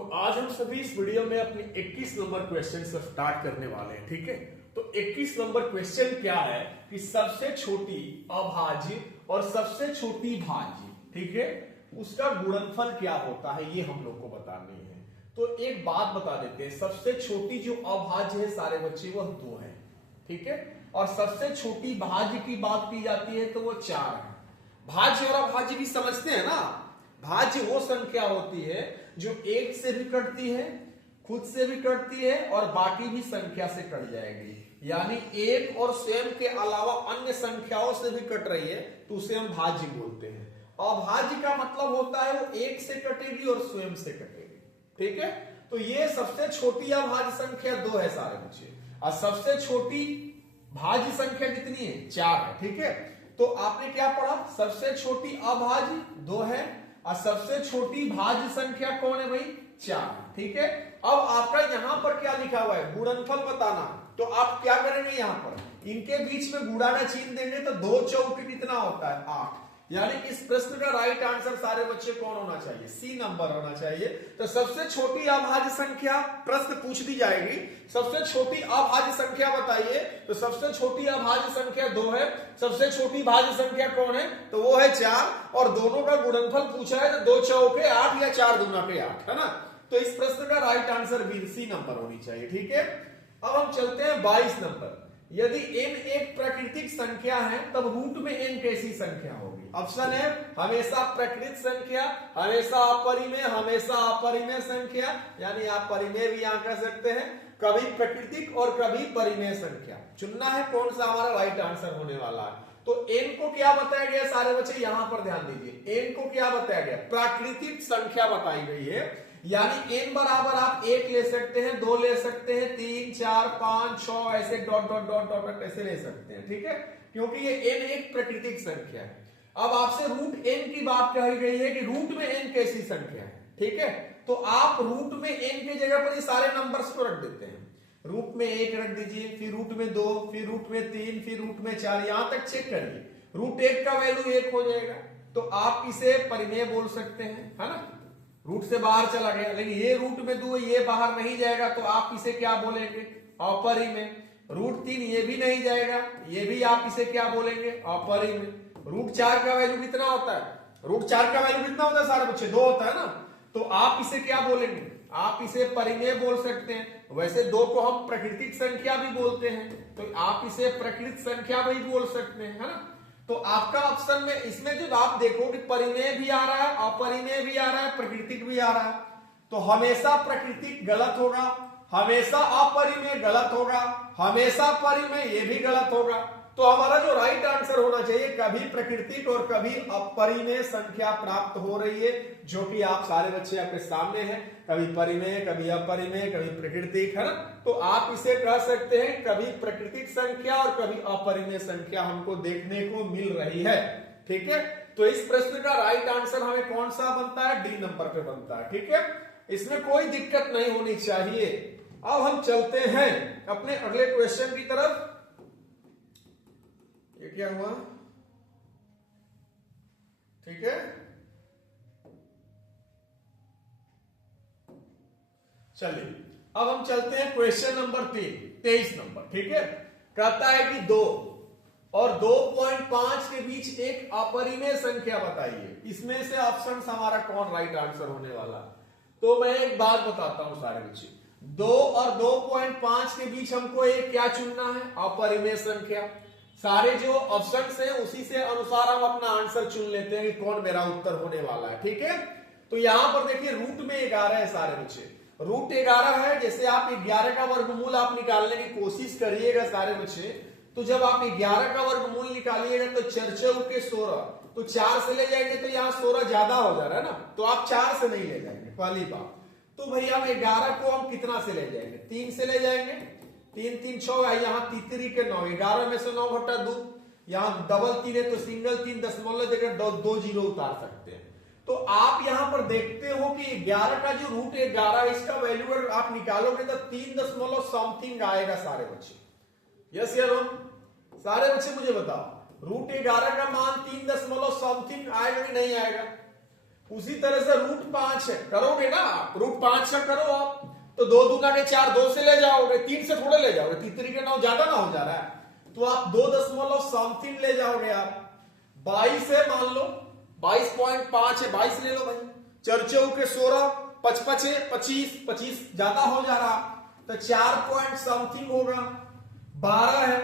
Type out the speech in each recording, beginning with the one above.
तो आज हम सभी इस वीडियो में अपनी 21 नंबर क्वेश्चन से स्टार्ट करने वाले हैं। ठीक है, तो 21 नंबर क्वेश्चन क्या है कि सबसे छोटी अभाज्य और सबसे छोटी भाज्य, ठीक है, उसका गुणनफल क्या होता है, ये हम लोग को बतानी है। तो एक बात बता देते हैं, सबसे छोटी जो अभाज्य है सारे बच्चे वह 2 है, ठीक है, और सबसे छोटी भाज्य की बात की जाती है तो वो 4 है। भाज्य और अभाज्य भी समझते हैं ना। भाज्य वो संख्या होती है जो 1 से भी कटती है, खुद से भी कटती है और बाकी भी संख्या से कट जाएगी, यानी 1 और स्वयं के अलावा अन्य संख्याओं से भी कट रही है तो उसे हम भाज्य बोलते हैं। अभाज्य का मतलब होता है वो 1 से कटेगी और स्वयं से कटेगी, ठीक है। तो ये सबसे छोटी अभाज्य संख्या 2 है सारे बच्चे, और सबसे छोटी भाज्य संख्या कितनी है, 4 है, ठीक है। तो आपने क्या पढ़ा, सबसे छोटी अभाज्य 2 है और सबसे छोटी भाज्य संख्या कौन है भाई, 4, ठीक है। अब आपका यहां पर क्या लिखा हुआ है, गुणनफल बताना। तो आप क्या करेंगे, यहां पर इनके बीच में गुणाना चिन्ह देंगे तो 2 चौके कितना होता है, 8, यानी इस प्रश्न का राइट आंसर सारे बच्चे कौन होना चाहिए, सी नंबर होना चाहिए। तो सबसे छोटी अभाज्य संख्या प्रश्न पूछ दी जाएगी, सबसे छोटी अभाज्य संख्या बताइए, तो सबसे छोटी अभाज्य संख्या 2 है, सबसे छोटी भाज्य संख्या कौन है, तो वो है 4, और दोनों का गुणनफल पूछा है तो 2 चौके 8 या 4 दूना के 8, है ना। तो इस प्रश्न का right answer B C number होनी चाहिए, ठीक है। अब हम चलते हैं 22 नंबर। यदि n एक प्राकृतिक संख्या है तब रूट में n कैसी संख्या होगी। ऑप्शन है हमेशा प्राकृतिक संख्या, हमेशा अपरिमेय, हमेशा अपरिमेय संख्या, यानी आप परिमेय भी यहां कर सकते हैं, कभी प्राकृतिक और कभी परिमेय संख्या। चुनना है कौन सा हमारा राइट आंसर होने वाला है। तो n को क्या बताया गया सारे बच्चे, यहां पर ध्यान दीजिए, n को क्या बताया गया, प्राकृतिक संख्या बताई गई है, यानी n बराबर आप 1 ले सकते हैं, 2 ले सकते हैं, 3, 4, 5, 6 ऐसे डॉट डॉट डॉट डॉट ऐसे ले सकते हैं, ठीक है, क्योंकि ये n एक प्राकृतिक संख्या है। अब आपसे रूट n की बात कही गई है कि रूट में n कैसी संख्या है, ठीक है। तो आप रूट में n की जगह पर ये सारे नंबर्स को रख देते हैं, रूट में 1 रख दीजिए, फिर रूट में 2, फिर रूट में 3, फिर रूट में 4, यहां तक चेक करिए, रूट 1 का वैल्यू 1 हो जाएगा, तो आप इसे परिमेय बोल सकते हैं, है ना, रूट से बाहर चला गया। लेकिन ये रूट में 2 ये बाहर नहीं जाएगा तो आप इसे क्या बोलेंगे, अपरिमेय। रूट 3 ये भी नहीं जाएगा, ये भी आप इसे क्या बोलेंगे, अपरिमेय। रूट 4 का वैल्यू कितना होता है, रूट 4 का वैल्यू कितना होता है सारे बच्चे, 2 होता है ना, तो आप इसे क्या बोलेंगे, आप इसे परिमेय बोल सकते हैं। वैसे 2 को हम प्राकृतिक संख्या भी बोलते हैं, तो आप इसे प्राकृतिक संख्या भी बोल सकते हैं, है ना। तो आपका ऑप्शन में इसमें जो आप देखो कि परिमेय भी आ रहा है, अपरिमेय भी आ रहा है, प्राकृतिक भी आ रहा है, तो हमेशा प्राकृतिक गलत होगा, हमेशा अपरिमेय गलत होगा, हमेशा परिमेय ये भी गलत होगा। तो हमारा जो राइट आंसर होना चाहिए, कभी प्राकृतिक और कभी अपरिमेय संख्या प्राप्त हो रही है, जो कि आप सारे बच्चे आपके सामने हैं, कभी परिमेय, कभी अपरिमेय, कभी प्राकृतिक, है ना। तो आप इसे कह सकते हैं कभी प्राकृतिक संख्या और कभी अपरिमेय संख्या हमको देखने को मिल रही है, ठीक है। तो इस प्रश्न का राइट आंसर हमें कौन सा बनता है, डी नंबर पे बनता है, ठीक है, इसमें कोई दिक्कत नहीं होनी चाहिए। अब हम चलते हैं अपने अगले क्वेश्चन की तरफ। ये क्या हुआ, ठीक है, चलिए अब हम चलते हैं क्वेश्चन नंबर 23 नंबर, ठीक है। कहता है कि 2 और 2.5 के बीच एक अपरिमेय संख्या बताइए, इसमें से ऑप्शन हमारा कौन राइट आंसर होने वाला। तो मैं एक बात बताता हूं सारे बच्चे, 2 और 2.5 के बीच हमको एक क्या चुनना है, अपरिमेय संख्या। सारे जो ऑप्शंस हैं उसी से अनुसार हम अपना आंसर चुन लेते हैं कि कौन मेरा उत्तर होने वाला है, ठीक है। तो यहां पर देखिए रूट में 11 है सारे बच्चे, रूट 11 है, जैसे आप 11 का वर्गमूल आप निकालने की कोशिश करिएगा सारे बच्चे, तो जब आप 11 का वर्गमूल निकालिएगा तो 4 चौके 16, तो 4 से ले जाएंगे तो यहाँ 16 ज्यादा हो जा रहा है ना, तो आप 4 से नहीं ले जाएंगे पहली बात। तो भैया हम 11 को हम कितना से ले जाएंगे, 3 से ले जाएंगे, 3 3 6, यहाँ तीसरी के 9, 11 में से 9 घटा 2, यहाँ डबल 3 है तो सिंगल 3 दशमलव देकर 2 जीरो उतार सकते हैं। तो आप यहां पर देखते हो कि 11 का जो रूट 11 इसका वैल्यू अगर आप निकालोगे तो 3 दशमलव समथिंग आएगा सारे बच्चे, यस या नो, सारे बच्चे मुझे बताओ, रूट 11 का मान 3 दशमलव समथिंग आएगा कि नहीं आएगा। उसी तरह से √5 है, करोगे ना √5 का करो आप, तो 2 दूना के 4, 2 से ले जाओगे, 3 से थोड़े ले जाओगे, 3 3 के 9 ज्यादा ना हो जा रहा है, तो आप 2.समथिंग ले जाओगे आप। 22 है मान लो, 22.5 है, 22 ले लो भाई, 4 चौके 16, 5 5 है 25, 25 ज्यादा हो जा रहा, तो 4 समथिंग होगा। 12 है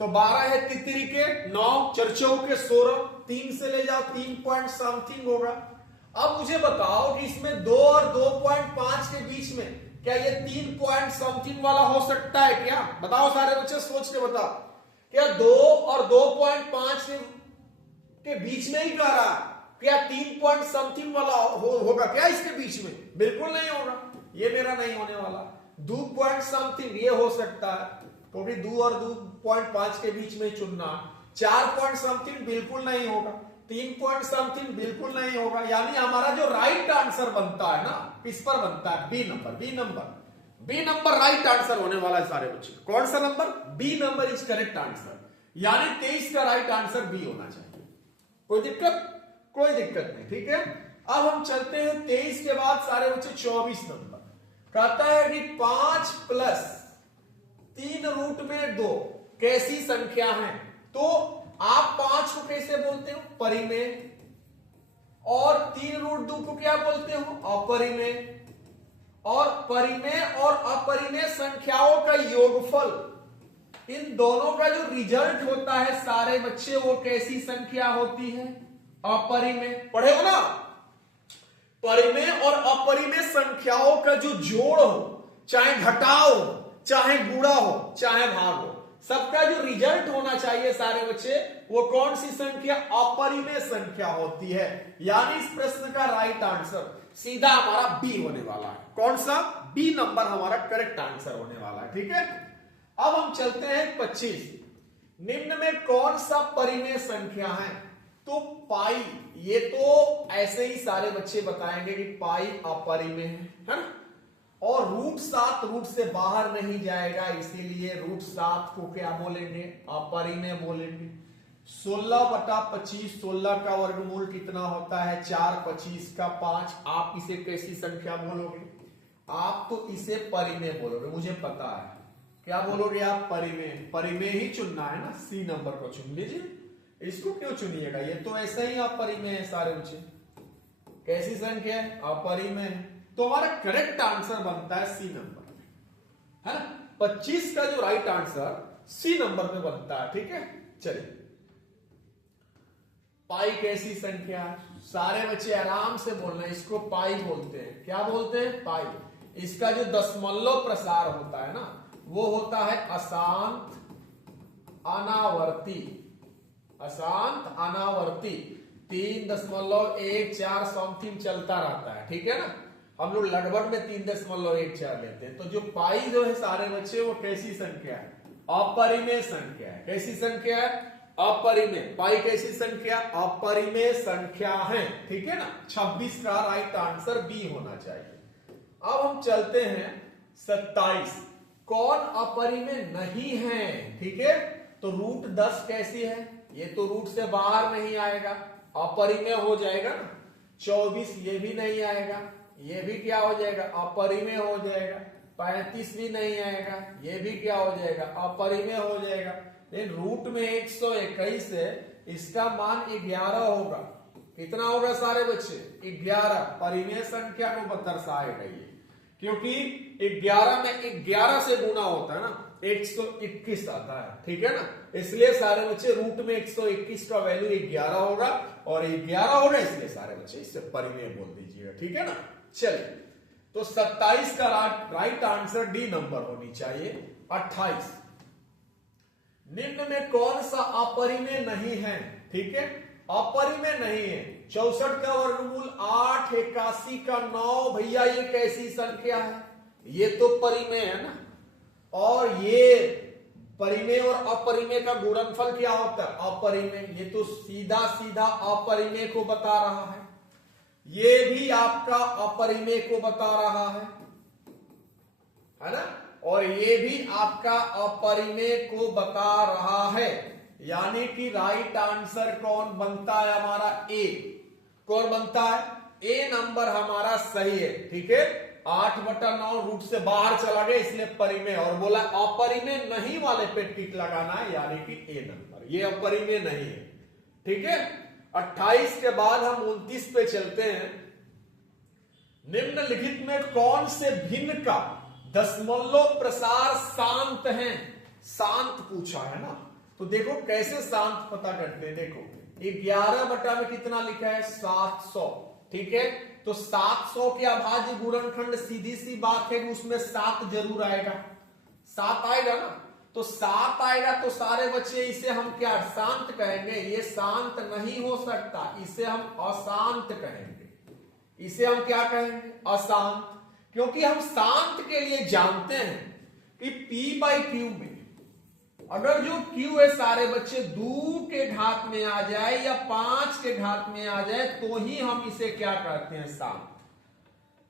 तो 12 है, तितरी के 9, 4 चौके 16, 3 से ले जाओ, 3 समथिंग होगा। अब मुझे बताओ कि इसमें 2 और 2.5 के बीच में क्या ये 3 समथिंग वाला हो सकता है क्या? बताओ सारे बच्चे, सोच के बताओ, क्या 2 और 2.5 के बीच में ही कह रहा है, क्या 3 समथिंग वाला होगा क्या इसके बीच में? बिल्कुल नहीं होगा, ये मेरा नहीं होने वाला। 2 समथिंग ये हो सकता है, क्योंकि 2 और 2.5 के बीच में चुनना। 4 समथिंग बिल्कुल नहीं होगा, 3 समथिंग बिल्कुल नहीं होगा, यानी हमारा जो राइट आंसर बनता है ना, किस पर बनता है? बी नंबर राइट आंसर होने वाला है सारे बच्चे। कौन सा नंबर? B number is correct answer, यानी 23 का राइट आंसर बी होना चाहिए। कोई दिक्कत? कोई दिक्कत नहीं, ठीक है। अब हम चलते हैं 23 के बाद सारे बच्चे 24 नंबर। कहता है कि 5 प्लस 3√2 कैसी संख्या है? तो आप 5 को कैसे बोलते हो? परिमेय। और 3√2 को क्या बोलते हो? अपरिमेय। और परिमेय और अपरिमेय संख्याओं का योगफल, इन दोनों का जो रिजल्ट होता है सारे बच्चे, वो कैसी संख्या होती है? अपरिमेय। पढ़े हो ना? परिमेय और अपरिमेय संख्याओं का जो जोड़ हो, चाहे घटाव हो, चाहे गुणा हो, चाहे भाग हो, सबका जो रिजल्ट होना चाहिए सारे बच्चे, वो कौन सी संख्या? अपरिमेय संख्या होती है। यानी इस प्रश्न का राइट आंसर सीधा हमारा बी होने वाला है। कौन सा? बी नंबर हमारा करेक्ट आंसर होने वाला है, ठीक है। अब हम चलते हैं 25। निम्न में कौन सा परिमेय संख्या है? तो पाई, ये तो ऐसे ही सारे बच्चे बताएंगे कि पाई अपरिमेय है ना। और √7 रूट से बाहर नहीं जाएगा, इसीलिए √7 को क्या बोलेंगे? अपरिमेय बोलेंगे। 16/25, 16 का वर्गमूल कितना होता है? 4, 25 का 5। आप इसे कैसी संख्या बोलोगे? आप तो इसे परिमेय बोलोगे, मुझे पता है। क्या बोलोगे आप? परिमेय। परिमेय ही चुनना है ना, सी नंबर को चुन लीजिए। इसको क्यों चुनिएगा? ये तो ऐसा ही अपरिमेय है सारे बच्चे। कैसी संख्या है? अपरिमेय। तो हमारा करेक्ट आंसर बनता है सी नंबर में, है ना। 25 का जो राइट आंसर सी नंबर में बनता है, ठीक है। चलिए, पाई कैसी संख्या है? सारे बच्चे आराम से बोलना, इसको पाई बोलते हैं। क्या बोलते हैं? पाई। इसका जो दशमलव प्रसार होता है ना, वो होता है अशांत अनावर्ती। अशांत अनावर्ती 3.14 समथिंग चलता रहता है, ठीक है ना। हम लोग लगभग में 3.14 लेते हैं। तो जो पाई जो है सारे बच्चे, वो कैसी संख्या है? अपरिमेय संख्या है। कैसी संख्या है? अपरिमेय। पाई कैसी संख्या? अपरिमेय संख्या है, ठीक है ना। 26 का राइट आंसर बी होना चाहिए। अब हम चलते हैं 27। कौन अपरिमेय नहीं है? ठीक है, तो √10 कैसी है? ये तो रूट से बाहर नहीं आएगा, अपरिमेय हो जाएगा ना। 24 ये भी नहीं आएगा, ये भी क्या हो जाएगा? अपरिमेय हो जाएगा। 35 भी नहीं आएगा, ये भी क्या हो जाएगा? अपरिमेय हो जाएगा। लेकिन रूट में 121 है, इसका मान 11 होगा। कितना होगा सारे बच्चे? 11। परिमेय संख्या को दर्शाएगा ये, क्योंकि 11 में 11 से गुना होता है ना, 121 आता है, ठीक है ना। इसलिए सारे बच्चे रूट में 121 का वैल्यू 11 होगा, और 11 होगा, इसलिए सारे बच्चे इससे परिमेय बोल दीजिएगा, ठीक है ना। चलिए, तो 27 का राइट आंसर डी नंबर होनी चाहिए। 28। निम्न में कौन सा अपरिमेय नहीं है? ठीक है, अपरिमेय नहीं है। 64 का वर्गमूल 8, 81 का 9। भैया ये कैसी संख्या है? ये तो परिमेय है ना। और ये परिमेय और अपरिमेय का गुणनफल क्या होता है? अपरिमेय। ये तो सीधा सीधा अपरिमेय को बता रहा है। ये भी आपका अपरिमेय को बता रहा है ना। और ये भी आपका अपरिमेय को बता रहा है, यानी कि राइट आंसर कौन बनता है हमारा? ए। कौन बनता है? ए नंबर हमारा सही है, ठीक है। 8/9 रूट से बाहर चला गया इसलिए परिमेय, और बोला अपरिमेय नहीं वाले पे टिक लगाना है, यानी कि ए नंबर, ये अपरिमेय नहीं है, ठीक है। 28 के बाद हम 29 पे चलते हैं। निम्नलिखित में कौन से भिन्न का दशमलव प्रसार शांत है? शांत पूछा है ना, तो देखो कैसे शांत पता करते हैं। देखो 11 बटा में कितना लिखा है? 700, ठीक है। तो 700 के अभाज्य गुणनखंड, सीधी सी बात है कि उसमें 7 जरूर आएगा, 7 आएगा ना। तो 7 आएगा तो सारे बच्चे इसे हम क्या शांत कहेंगे? ये शांत नहीं हो सकता, इसे हम अशांत कहेंगे। इसे हम क्या कहेंगे? अशांत। क्योंकि हम शांत के लिए जानते हैं कि P/Q में अगर जो Q है सारे बच्चे 2 के घात में आ जाए या 5 के घात में आ जाए तो ही हम इसे क्या कहते हैं? शांत।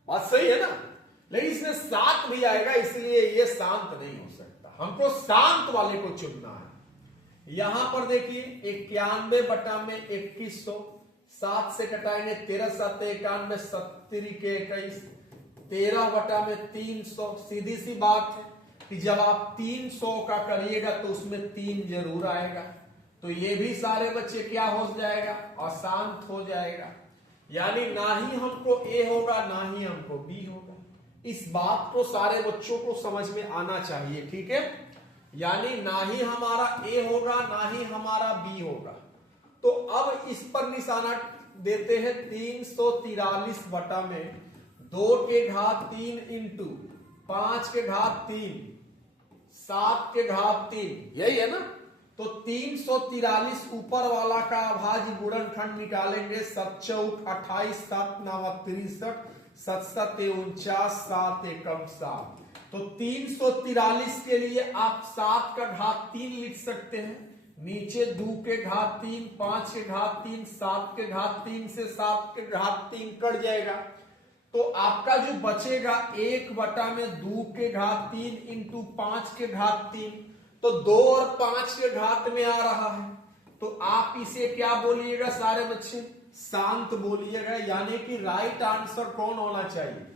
बात सही है ना। लेकिन इसमें 7 भी आएगा इसलिए ये शांत नहीं हो सकता, हमको शांत वाले को चुनना है। यहां पर देखिए 91 बटा में 2100, 7 से कटाएंगे 13 7 91, 70 के 21, 13 बटा में 300। सीधी सी बात है कि जब आप 300 का करिएगा तो उसमें 3 जरूर आएगा, तो ये भी सारे बच्चे क्या हो जाएगा? अशांत हो जाएगा। यानी ना ही हमको ए होगा ना ही हमको बी होगा। इस बात को सारे बच्चों को समझ में आना चाहिए, ठीक है। यानी ना ही हमारा ए होगा ना ही हमारा बी होगा। तो अब इस पर निशाना देते हैं 343 बटा में 2 के घात 3 इंटू 5 के घात 3 7 के घात 3, यही है ना। तो 343 ऊपर वाला का अभाज्य गुणनखंड निकालेंगे। 7 चौक 28, 7 9 63, 7 7 49, 7 एकम 7। तो 343 के लिए आप 7 का घात 3 लिख सकते हैं, नीचे 2 के घात 3, 5 के घात 3, 7 के घात 3 से 7 के घात 3 कट जाएगा। तो आपका जो बचेगा 1 बटा में 2 के घात 3 इंटू 5 के घात 3, तो 2 और 5 के घात में आ रहा है। तो आप इसे क्या बोलिएगा सारे बच्चे? शांत बोलिएगा। यानी कि राइट आंसर कौन होना चाहिए?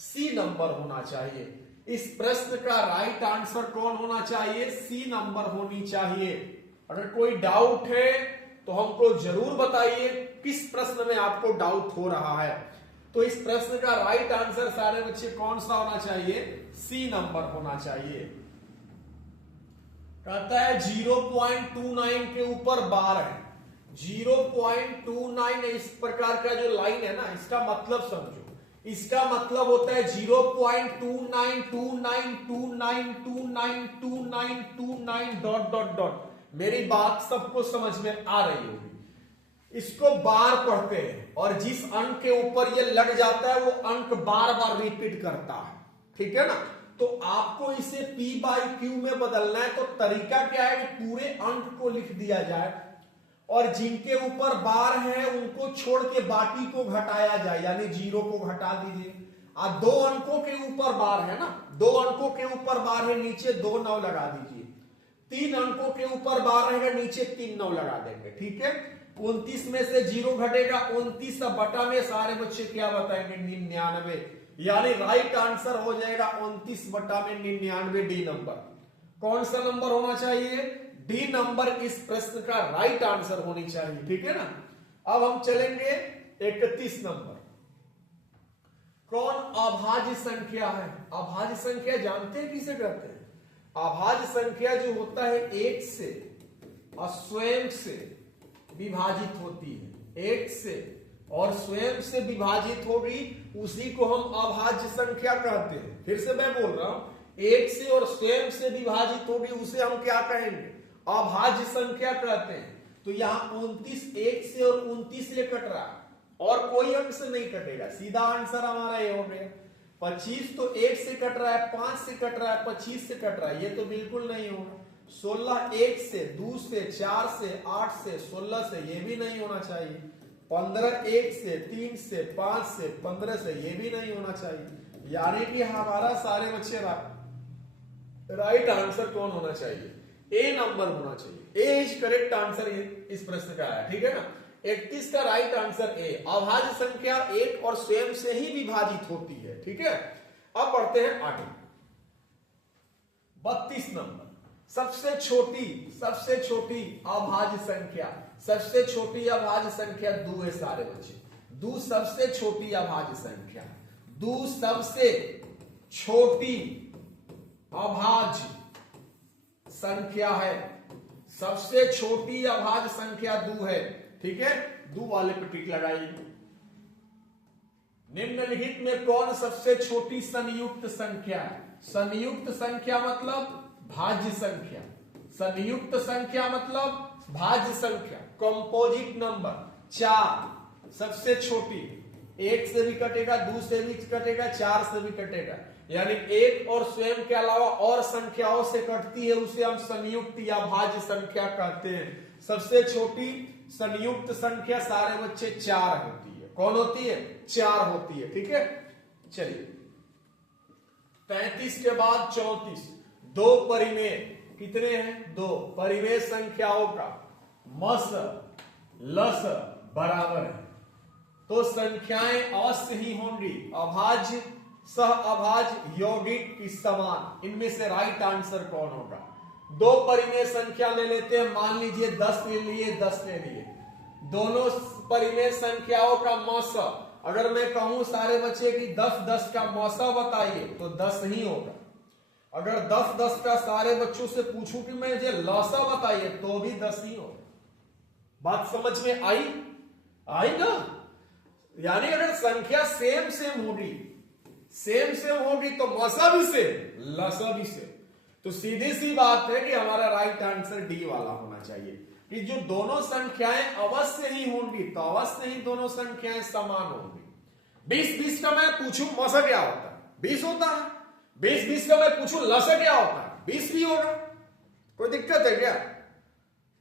सी नंबर होना चाहिए। इस प्रश्न का राइट आंसर कौन होना चाहिए? सी नंबर होनी चाहिए। अगर कोई डाउट है तो हमको जरूर बताइए किस प्रश्न में आपको डाउट हो रहा है। तो इस प्रश्न का राइट आंसर सारे बच्चे कौन सा होना चाहिए? सी नंबर होना चाहिए। कहता है 0.29 के ऊपर बार है। 0.29 इस प्रकार का जो लाइन है ना, इसका मतलब समझो। इसका मतलब होता है 0.292929292929 डॉट डॉट डॉट। मेरी बात सबको समझ में आ रही होगी। इसको बार पढ़ते हैं और जिस अंक के ऊपर ये लग जाता है वो अंक बार बार रिपीट करता है, ठीक है ना। तो आपको इसे P/Q में बदलना है। तो तरीका क्या है कि पूरे अंक को लिख दिया जाए और जिनके ऊपर बार है उनको छोड़ के बाकी को घटाया जाए, यानी 0 को घटा दीजिए। 2 अंकों के ऊपर बार है ना, 2 अंकों के ऊपर बार है, नीचे 2 9 लगा दीजिए। 3 अंकों के ऊपर बार रहेगा, नीचे 3 9 लगा देंगे, ठीक है। 29 में से 0 घटेगा, 29 बटा में सारे बच्चे क्या बताएंगे? 99। यानी राइट आंसर हो जाएगा 29 बटा में 99, डी नंबर। कौन सा नंबर होना चाहिए? डी नंबर इस प्रश्न का राइट आंसर होनी चाहिए, ठीक है ना। अब हम चलेंगे 31 नंबर। कौन अभाज्य संख्या है? अभाज्य संख्या जानते हैं किसे कहते हैं? अभाज्य संख्या जो होता है 1 से और स्वयं से विभाजित होती है, 1 से और स्वयं से विभाजित होगी, उसी को हम अभाज्य संख्या कहते हैं। फिर से मैं बोल रहा हूं, 1 से और स्वयं से विभाजित होगी उसे हम क्या कहेंगे? अभाज्य संख्या कहते हैं। तो यहां 29 1 से और 29 से कट रहा है और कोई अंक से नहीं कटेगा, सीधा आंसर हमारा ये हो गया। 25 तो 1 से कट रहा है, 5 से कट रहा है, 25 से कट रहा है, ये तो बिल्कुल नहीं होगा। 16 1 से, 2 से, 4 से, 8 से, 16 से, ये भी नहीं होना चाहिए। 15 1 से, 3 से, 5 से, 15 से, ये भी नहीं होना चाहिए। यानी कि हमारा सारे बच्चे राइट आंसर कौन होना चाहिए? ए नंबर होना चाहिए। ए इज करेक्ट आंसर इस प्रश्न का है, ठीक है ना। 21 का राइट आंसर ए। अभाज्य संख्या एक और स्वयं से ही विभाजित होती है, ठीक है। अब बढ़ते हैं आगे। 32 नंबर, सबसे छोटी अभाज्य संख्या, सबसे छोटी अभाज्य संख्या 2 है सारे बच्चे। 2 सबसे छोटी अभाज्य संख्या, 2 सबसे छोटी अभाज्य संख्या है। सबसे छोटी अभाज्य संख्या 2 है, ठीक है। 2 वाले पे टिक लगाइए। निम्नलिखित में कौन सबसे छोटी संयुक्त संख्या है? संयुक्त संख्या मतलब भाज्य संख्या, संयुक्त संख्या मतलब भाज्य संख्या। कंपोजिट नंबर 4 सबसे छोटी, 1 से भी कटेगा, 2 से भी कटेगा, 4 से भी कटेगा, यानी 1 और स्वयं के अलावा और संख्याओं से कटती है, उसे हम संयुक्त या भाज्य संख्या कहते हैं। सबसे छोटी संयुक्त संख्या सारे बच्चे 4 होती है। कौन होती है? 4 होती है, ठीक है। चलिए 35 के बाद 34, 2 परिमेय कितने हैं? 2 परिमेय संख्याओं का मस लस बराबर है, तो संख्याएं अवश्य ही होंगी अभाज्य सह अभाज्य यौगिक की समान। इनमें से राइट आंसर कौन होगा? 2 परिमेय संख्या ले लेते हैं, मान लीजिए 10 ले लिए, 10 ले लिए। दोनों परिमेय संख्याओं का मौसा, अगर मैं कहूं सारे बच्चे की 10-10 का मौसा बताइए तो 10 ही होगा। अगर 10-10 का सारे बच्चों से पूछूं कि मुझे लौसा बताइए तो भी 10 ही होगा। बात समझ में आई ना? यानी अगर संख्या सेम होगी तो मौसा भी सेम, लसा भी सेम। तो सीधी सी बात है कि हमारा राइट आंसर डी वाला होना चाहिए कि जो दोनों संख्याएं अवश्य ही होंगी, तो अवश्य ही दोनों संख्याएं समान होंगी। 20-20 का मैं पूछूं मौसा क्या होता है? 20 होता है। 20-20 का मैं पूछूं लसा क्या होता है? 20 भी होगा। कोई दिक्कत है क्या?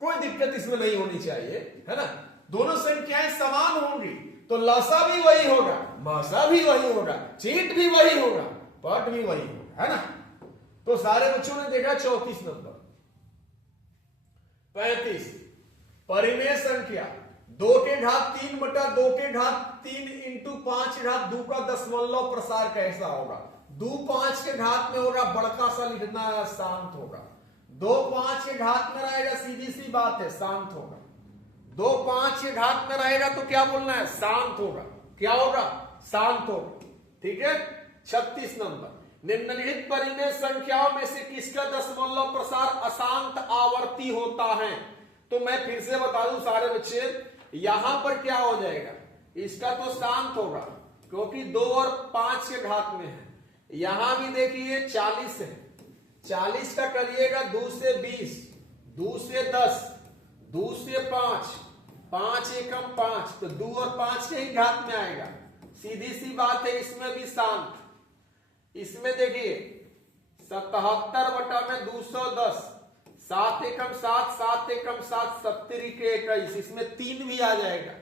कोई दिक्कत इसमें नहीं होनी चाहिए, है ना। दोनों संख्याएं समान होंगी तो लसा भी वही होगा, मौसा भी वही होगा, चीट भी वही होगा, पट भी वही होगा, है ना। तो सारे बच्चों ने देखा 34 नंबर। 35 परिमेय संख्या 2 के घात 3 बटा 2 के घात 3 इंटू 5 घात 2 का दशमलव प्रसार कैसा होगा? 2 5 के घात में होगा, बड़का सा लिखना है, शांत होगा। 2 5 के घात में रहेगा, सीधी सी बात है, शांत होगा। 2 5 के घात में रहेगा तो क्या बोलना है? शांत होगा। क्या होगा? शांत होगा, ठीक है। 36 नंबर, निम्नलिखित परिमेय संख्याओं में से किसका दशमलव प्रसार अशांत आवर्ती होता है? तो मैं फिर से बता दूं सारे बच्चे, यहां पर क्या हो जाएगा? इसका तो शांत होगा क्योंकि 2 और 5 के घात में है। यहां भी देखिए 40 है, 40 का करिएगा 2 से 20, 2 से 10, 2 से 5, 5 एकम 5, तो 2 और 5 के ही घात में आएगा। सीधी सी बात है, इसमें भी शांत। इसमें देखिए 77 बटा में 210, 7 एकम 7, 7 एकम 7, 70 के 21, इसमें 3 भी आ जाएगा।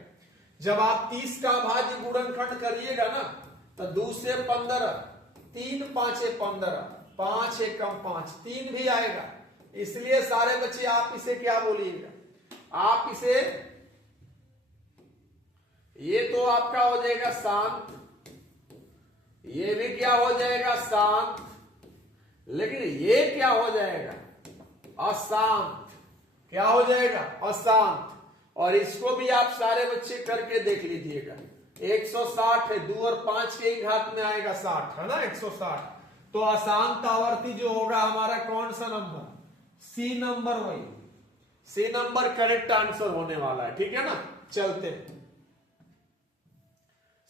जब आप 30 का भाज्य गुणनखंड करिएगा ना तो 2 से 15, 3 5 15, 5 एकम 5, 3 भी आएगा। इसलिए सारे बच्चे आप इसे क्या बोलिएगा? आप इसे, ये तो आपका हो जाएगा शांत, ये भी क्या हो जाएगा? शांत। लेकिन ये क्या हो जाएगा? अशांत। क्या हो जाएगा? अशांत। और इसको भी आप सारे बच्चे करके देख लीजिएगा। 160 है, 2 और 5 के ही घात में आएगा 60, है ना, 160। तो अशांत आवर्ती जो होगा हमारा कौन सा नंबर? सी नंबर, वही सी नंबर करेक्ट आंसर होने वाला है, ठीक है ना। चलते हैं।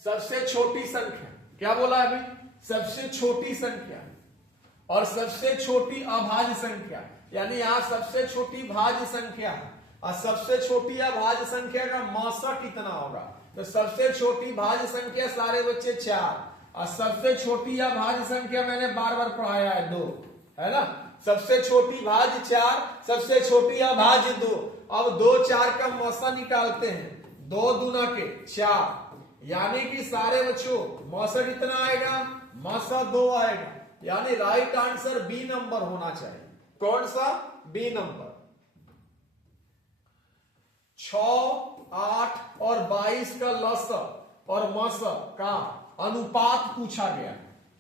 सबसे छोटी संख्या क्या बोला अभी? सबसे छोटी संख्या और सबसे छोटी अभाज्य संख्या, यानी यहां सबसे छोटी भाज्य संख्या है और सबसे छोटी अभाज्य संख्या का मौसा कितना होगा? तो सबसे छोटी भाज्य संख्या सारे बच्चे 4 और सबसे छोटी अभाज्य संख्या मैंने बार बार पढ़ाया है 2, है ना। सबसे छोटी भाज्य 4, सबसे छोटी अभाज्य 2। अब 2 4 का मौसा निकालते हैं, 2 दूना के 4, यानी कि सारे बच्चों मौसा कितना आएगा? मौसा 2 आएगा, यानी राइट आंसर बी नंबर होना चाहिए। कौन सा? B number. 6 8 और 22 का लस और मस का अनुपात पूछा गया।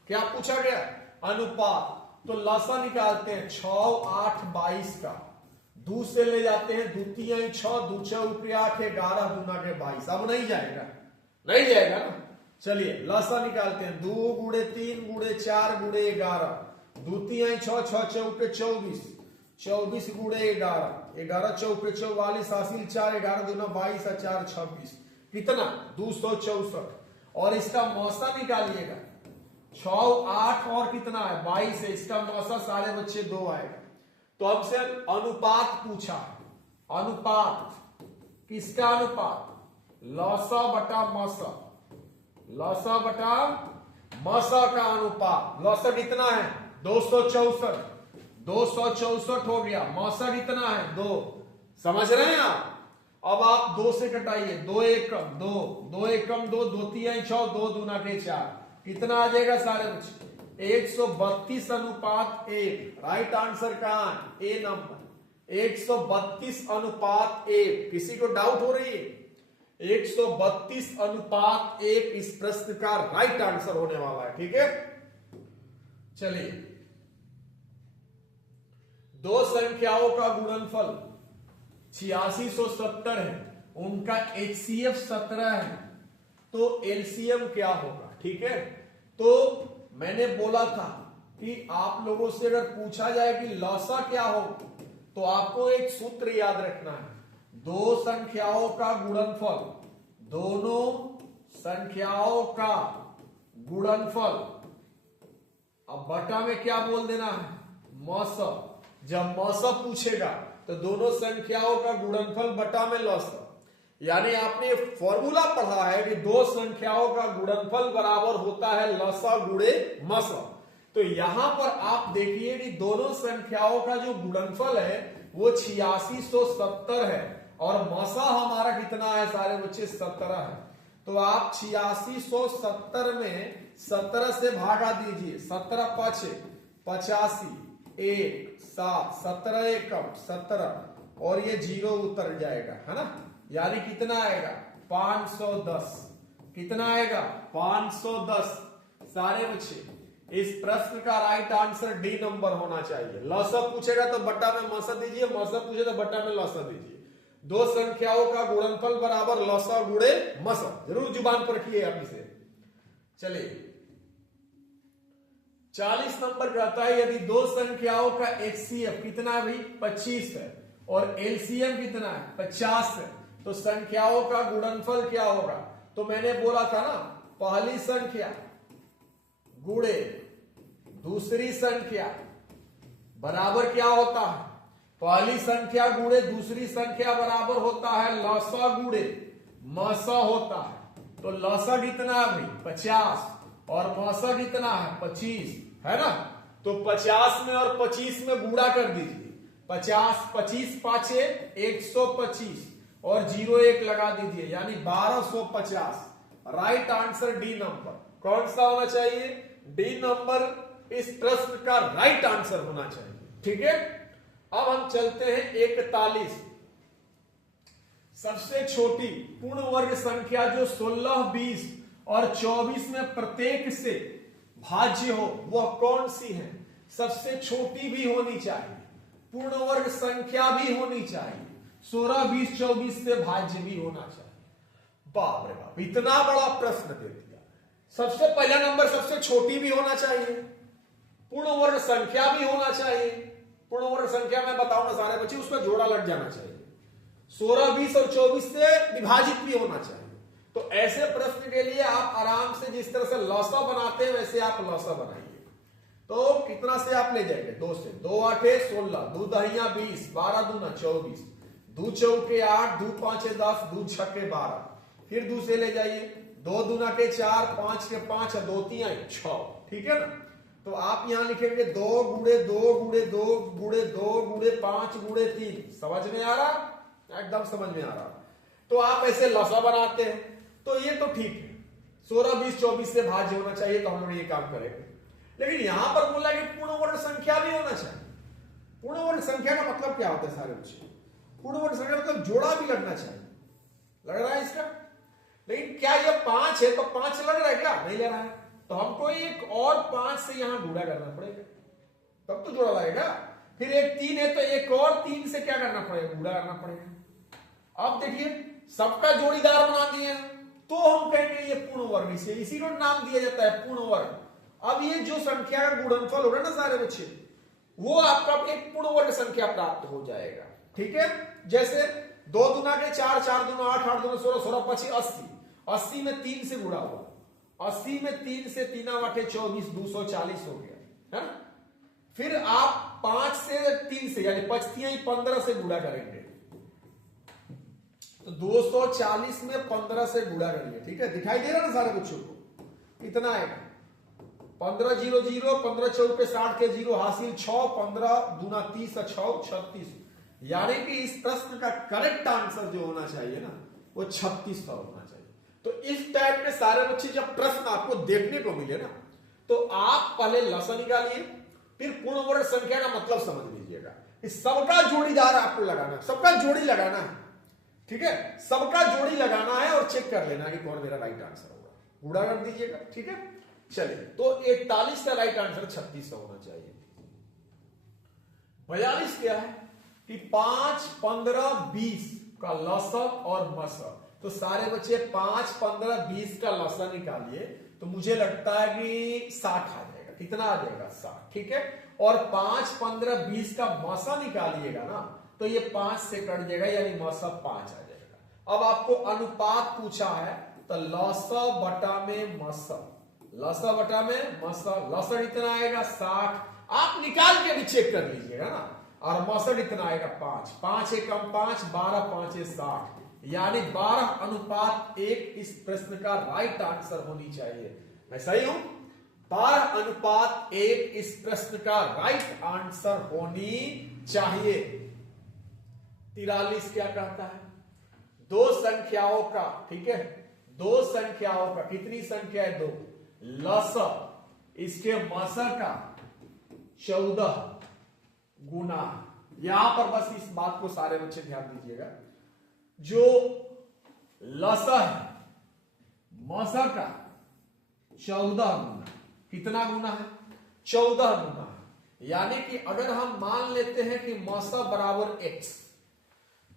क्या पूछा गया? अनुपात। तो लसा निकालते हैं 6, 8, 22 का, दू से ले जाते हैं द्वितीय 6, दू 6 ऊपरी 8, 11 दूना के 22। अब नहीं जाएगा, नहीं जाएगा ना। चलिए लसा निकालते हैं 2 गुणे 3 गुणे 4 गुणे 11, द्वितीय 6, 6 चौके 24, 24 गुणे 11, 11 चौके 44, हासिल 4, 11 दूना 22 और 4 26, कितना? 264। और इसका मौसा निकालिएगा 6, 8 और कितना है 22 है, इसका मौसा सारे बच्चे 2 आएगा। तो अब से अनुपात पूछा है। अनुपात किसका अनुपात? लसा बटा मसा, लसा बटा मसा का अनुपात। लसा कितना है? 264, 264 हो गया। मौसा कितना है? 2। समझ रहे हैं आप? अब आप 2 से कटाइए, 2 1 कम 2, 2 1 कम 2, 2 3 6, 2 दूना के 4, कितना आ जाएगा सारे बच्चे? 132 अनुपात 1। राइट आंसर कहां है? ए नंबर 132 अनुपात 1। किसी को डाउट हो रही है? 132 अनुपात 1 इस प्रश्न का राइट आंसर होने वाला है। ठीक है, चलिए दो संख्याओं का गुणनफल 8670 है, उनका HCF 17 है, तो LCM क्या होगा? ठीक है, तो मैंने बोला था कि आप लोगों से अगर पूछा जाए कि लसा क्या हो, तो आपको एक सूत्र याद रखना है। दो संख्याओं का गुणनफल, दोनों संख्याओं का गुणनफल, अब बटा में क्या बोल देना है? मौसा। जब मौसा पूछेगा तो दोनों संख्याओं का गुणनफल बटा में लसा। यानी आपने फॉर्मूला पढ़ा है कि दो संख्याओं का गुणनफल बराबर होता है लसा गुणे मसा। तो यहां पर आप देखिए कि दोनों संख्याओं का जो गुणनफल है वो 8670 है और मसा हमारा कितना है सारे बच्चे? 17 है। तो आप 8670 में 17 से भागा दीजिए, 17 5 85, 1 7, 17 एकम 17 और ये 0 उतर जाएगा, है ना। यानी कितना आएगा? 510। कितना आएगा? 510। सारे बच्चे इस प्रश्न का राइट आंसर डी नंबर होना चाहिए। लसा पूछेगा तो बट्टा में मसा दीजिए, मसा पूछे तो बट्टा में लसा दीजिए। दो संख्याओं का गुणनफल बराबर लसा गुणे मसा, जरूर जुबान पर रखिए आप इसे। चलिए 40 नंबर कहता है यदि दो संख्याओं का HCF कितना है भाई? 25 है और LCM कितना है? 50 है, तो संख्याओं का गुणनफल क्या होगा? तो मैंने बोला था ना, पहली संख्या गुणे दूसरी संख्या बराबर क्या होता है? पहली संख्या गुणे दूसरी संख्या बराबर होता है लसा गुणे मसा होता है। तो लसा कितना है भाई? 50 और मसा कितना है? 25, है ना। तो 50 में और 25 में गुणा कर दीजिए। 50 25 पांचे 125 और 0 1 लगा दीजिए, यानी 1250। Right answer D number. कौन सा होना चाहिए? डी नंबर इस प्रश्न का राइट आंसर होना चाहिए। ठीक है, अब हम चलते हैं 41। सबसे छोटी पूर्ण वर्ग संख्या जो 16, 20 और 24 में प्रत्येक से भाज्य हो वह कौन सी है? सबसे छोटी भी होनी चाहिए, पूर्ण वर्ग संख्या भी होनी चाहिए, 16, 20, 24 से भाज्य भी होना चाहिए। बाप रे बाप, इतना बड़ा प्रश्न दे दिया। सबसे पहला नंबर सबसे छोटी भी होना चाहिए, पूर्ण वर्ग संख्या भी होना चाहिए। पूर्ण वर्ग संख्या मैं बताऊंगा सारे बच्चे, उसका जोड़ा लग जाना चाहिए, 16, 20 और 24 से विभाजित भी होना चाहिए। तो ऐसे प्रश्न के लिए आप आराम से जिस तरह से लसा बनाते हैं वैसे आप लसा बनाइए। तो कितना से आप ले जाएंगे? 2 से। 2 8 16, 2 दहिया 20, 12 दूना 24, 2 चौके 8, 2 5 10, 2 छक्के 12, फिर 2 से ले जाइए, 2 दूना के 4, 5 के 5, 2 3 6। ठीक है ना। तो आप यहां लिखेंगे 2 गुणे 2 गुणे 2 गुणे 2 गुणे 5 गुणे 3। समझ में आ रहा? एकदम समझ में आ रहा। तो आप ऐसे लसा बनाते हैं, तो ये तो ठीक है, 16, 20, 24 से भाज्य होना चाहिए, तो हम लोग ये काम करेंगे। लेकिन यहां पर बोला कि पूर्ण वर्ग संख्या भी होना चाहिए। पूर्ण वर्ग संख्या का मतलब क्या होता है सारे बच्चे? पूर्ण वर्ग संख्या मतलब जोड़ा भी लगना चाहिए। लग रहा है इसका? लेकिन क्या ये 5 है तो 5 लग रहा है क्या? नहीं लग रहा है, तो हमको एक और 5 से यहां गुणा करना पड़ेगा, तब तो जोड़ा लगेगा। फिर एक 3 है तो एक और 3 से क्या करना पड़ेगा? गुणा करना पड़ेगा। अब देखिए सबका जोड़ीदार बना दिए तो हम कहेंगे ये पूर्ण वर्ग, इसी को नाम दिया जाता है पूर्ण वर्ग। अब ये जो संख्या का गुणनफल होगा ना सारे बच्चे, वो आपका एक पूर्ण वर्ग संख्या प्राप्त हो जाएगा। ठीक है, जैसे 2 दूना के 4, 4 दूना 8, 8 दूना 16, 16 25 80, 80 में 3 से गुणा हुआ, 80 में 3 से 3 वाटे 24, 240 हो गया है ना। फिर आप 5 से 3 से यानी 25 15 से गुणा करेंगे, तो 240 में 15 से गुणा करिए। ठीक है, दिखाई दे रहा है ना सारे बच्चों को? कितना आएगा? 15 0 0, 15 चौके 60 के 0 हासिल 6, 15 दूना 30 6 36, यानी कि इस प्रश्न का करेक्ट आंसर जो होना चाहिए ना वो 36 होना चाहिए। तो इस टाइप के सारे बच्चे जब प्रश्न आपको देखने को मिले ना, तो आप पहले लसा निकालिए, फिर पूर्ण वर्ग संख्या का मतलब समझ लीजिएगा। सबका जोड़ीदार आपको लगाना, सबका जोड़ी लगाना है। ठीक है, सबका जोड़ी लगाना है और चेक कर लेना कि कौन मेरा राइट आंसर होगा, गुणा कर दीजिएगा। ठीक है, चलिए, तो 41 का राइट आंसर 36 होना चाहिए। 42 क्या है कि 5 15 20 का लसा और मसा, तो सारे बच्चे 5 15 20 का लसा निकालिए, तो मुझे लगता है कि 60 आ जाएगा। कितना आ जाएगा? 60। ठीक है, और 5 15 20 का मसा निकालिएगा ना, तो ये 5 से कट जाएगा, यानी मसा 5 आ जाएगा। अब आपको अनुपात पूछा है, तो लसा बटा में मसा, लसा बटा में मसा, लसा इतना आएगा 60, आप निकाल के भी चेक कर लीजिएगा ना। और मसा इतना आएगा 5, 5 एकम 5, 12 5 60, यानी 12:1 इस प्रश्न का राइट आंसर होनी चाहिए। मैं सही हूं? 12:1 इस प्रश्न का राइट आंसर होनी चाहिए। 43 क्या कहता है? दो संख्याओं का, ठीक है, दो संख्याओं का, कितनी संख्या है? 2, लसा इसके मसा का 14 गुना। यहां पर बस इस बात को सारे बच्चे ध्यान दीजिएगा, जो लसा है मसा का 14 गुना, कितना गुना है? 14 गुना है। यानी कि अगर हम मान लेते हैं कि मसा बराबर x,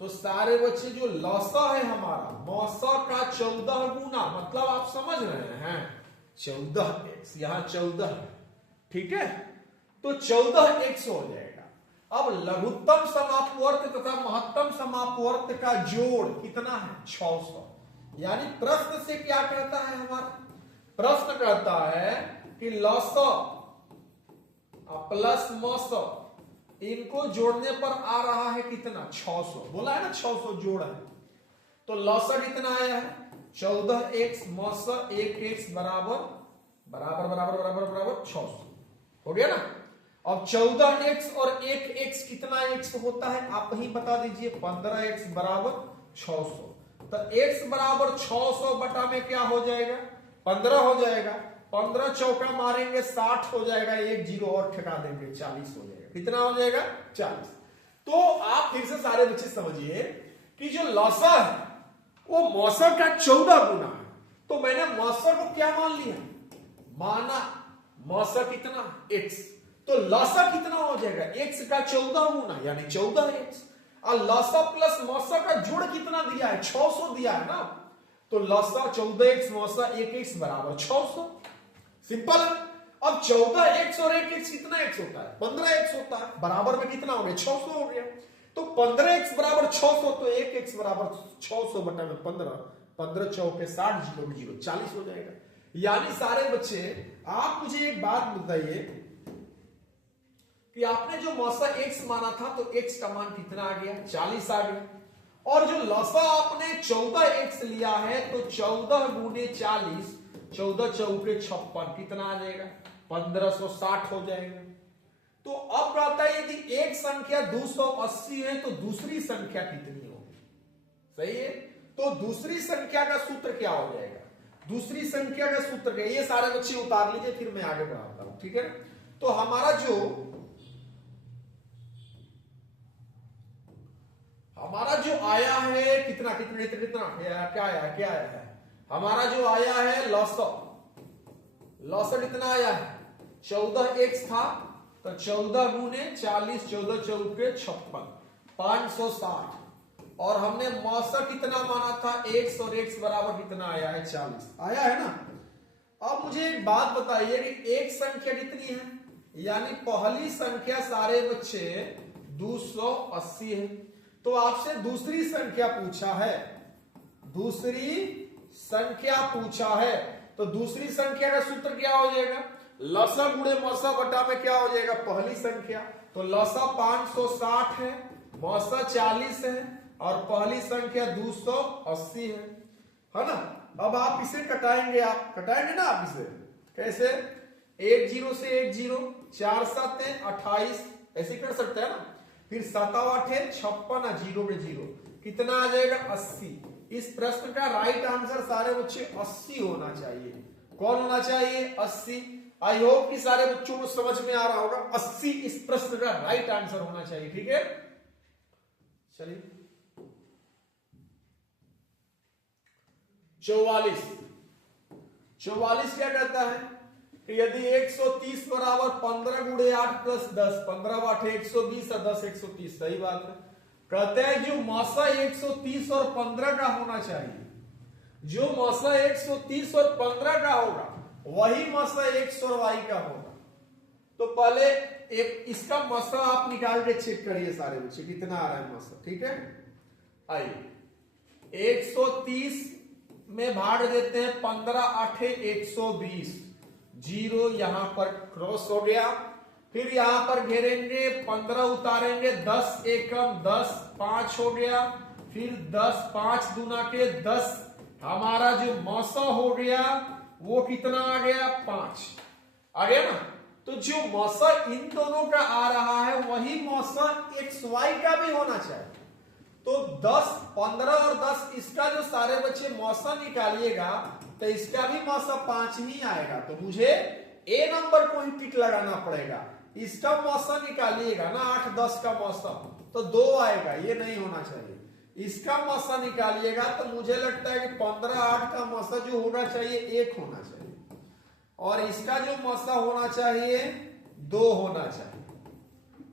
तो सारे बच्चे जो लसा है हमारा मसा का 14 गुना, मतलब आप समझ रहे हैं 14x, यहां 14 है। ठीक है, तो 14x हो जाएगा। अब लघुत्तम समापवर्त तथा महत्तम समापवर्त का जोड़ कितना है? 600। यानी प्रश्न से क्या कहता है हमारा? प्रश्न कहता है कि लसा प्लस मसा, इनको जोड़ने पर आ रहा है कितना? 600। बोला है ना 600 जोड़ है, तो लसा कितना आया है? 14x, मसा 1x बराबर बराबर बराबर बराबर बराबर 600 हो गया ना। अब 14x और 1x कितना x होता है आप ही बता दीजिए? 15x बराबर 600। तो x बराबर 600 बटा में क्या हो जाएगा? 15 हो जाएगा। 15 चौका मारेंगे 60 हो जाएगा, एक जीरो और ठेका देंगे 40 हो जाएगा। कितना हो जाएगा? 40। तो आप फिर से सारे बच्चे समझिए कि जो लसा है वो मौसा का 14 गुना है। तो मैंने मौसा को क्या मान लिया? माना मौसा कितना? x, तो लसा कितना हो जाएगा? x का 14 गुना यानी 14x। और लसा प्लस मौसा का जोड़ कितना दिया है? 600 दिया है ना। तो लसा 14x मौसा 1x बराबर 600। सिंपल है। अब 14x और 1x कितना x होता है? 15x होता है। बराबर में कितना हो गया? 600 हो गया। तो 15x बराबर 600, तो 1x बराबर 600 बटा में 15, 15 चौके 60, जीरो जीरो 40 हो जाएगा। यानी सारे बच्चे आप मुझे एक बात बताइए कि आपने जो मौसा x माना था, तो x का मान कितना आ गया? 40 आ गया। और जो लसा आपने 14x लिया है, तो 14 गुने 40, 14 चौके 56, कितना आ जाएगा? 1560 हो जाएगा। तो अब कहता है यदि एक संख्या 280 है तो दूसरी संख्या कितनी होगी? सही है। तो दूसरी संख्या का सूत्र क्या हो जाएगा? दूसरी संख्या का सूत्र क्या? ये सारे बच्चे उतार लीजिए, फिर मैं आगे बढ़ाता हूं। ठीक है, तो हमारा जो आया है कितना कितना कितना कितना क्या आया है हमारा जो आया है लॉस कितना आया है 14x था तो 14 गुने 40 14 चौके 56 560 और हमने मौसा कितना माना था x और x बराबर कितना आया है 40 आया है ना। अब मुझे एक बात बताइए कि एक संख्या कितनी है यानी पहली संख्या सारे बच्चे 280 है तो आपसे दूसरी संख्या पूछा है तो दूसरी संख्या का सूत्र क्या हो जाएगा लसा गुणे मौसा बटा में क्या हो जाएगा पहली संख्या तो लसा 560 है मौसा 40 है और पहली संख्या 280 है ना। अब आप इसे कटाएंगे ना आप इसे कैसे 1 0 से 1 0 4 7 28 ऐसे कर सकते हैं ना फिर 7 8 56 जीरो में जीरो कितना आ जाएगा 80। इस प्रश्न का राइट आंसर सारे बच्चे 80 होना चाहिए। कौन होना चाहिए 80। आई होप कि सारे बच्चों को समझ में आ रहा होगा 80 इस प्रश्न का राइट आंसर होना चाहिए। ठीक है चलिए 44 क्या कहता है कि यदि 130 बराबर 15 गुणे 8 प्लस 10 15 8 120 और 10 130 सही बात है। कहते हैं जो मौसा 130 और 15 का होना चाहिए जो मौसा 130 और 15 का होगा वही मौसा 100 और y का होगा। तो पहले एक इसका मौसा आप निकाल के चेक करिए सारे बच्चे कितना आ रहा है मौसा। ठीक है आइए 130 में भाग देते हैं 15 8 120 जीरो यहां पर क्रॉस हो गया फिर यहां पर घेरेंगे 15 उतारेंगे 10 एकम 10 5 हो गया फिर 10 5 दूना के 10 हमारा जो मौसा हो गया वो कितना आ गया 5 आ गया ना। तो जो मौसा इन दोनों का आ रहा है वही मौसा xy का भी होना चाहिए। तो 10 15 और 10 इसका जो सारे बच्चे मौसा निकालिएगा तो इसका भी मौसा 5 ही आएगा। तो मुझे ए नंबर को ही टिक लगाना पड़ेगा। इसका मौसा निकालिएगा ना 8 10 का मौसा तो 2 आएगा ये नहीं होना चाहिए। इसका मौसा निकालिएगा तो मुझे लगता है कि 15 8 का मौसा जो होना चाहिए 1 होना चाहिए और इसका जो मौसा होना चाहिए 2 होना चाहिए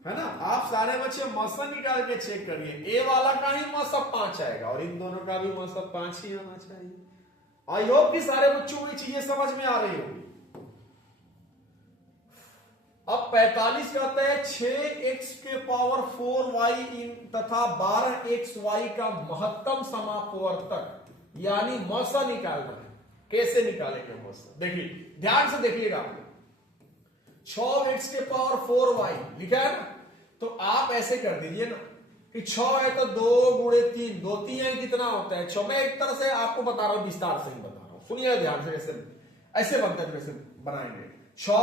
है ना। आप सारे बच्चे मौसा निकाल के चेक करिए ए वाला का ही मौसा 5 आएगा और इन दोनों का भी मौसा 5 ही होना चाहिए। आई होप कि सारे बच्चों को ये चीजें समझ में आ रही होगी। अब 45 कहते हैं 6x के पावर 4y इन तथा 12xy का महत्तम समापवर्तक यानी मौसा निकालना है। कैसे निकालेंगे मौसा देखिए ध्यान से देखिएगा आप 6x के पावर 4y लिखा है ना तो आप ऐसे कर दीजिए ना कि 6 है तो 2 गुणे 3 2 3 कितना होता है 6। मैं एक तरह से आपको बता रहा हूं विस्तार से ही बता रहा हूं सुनिए ध्यान से ऐसे बनता है कैसे बनाएंगे 6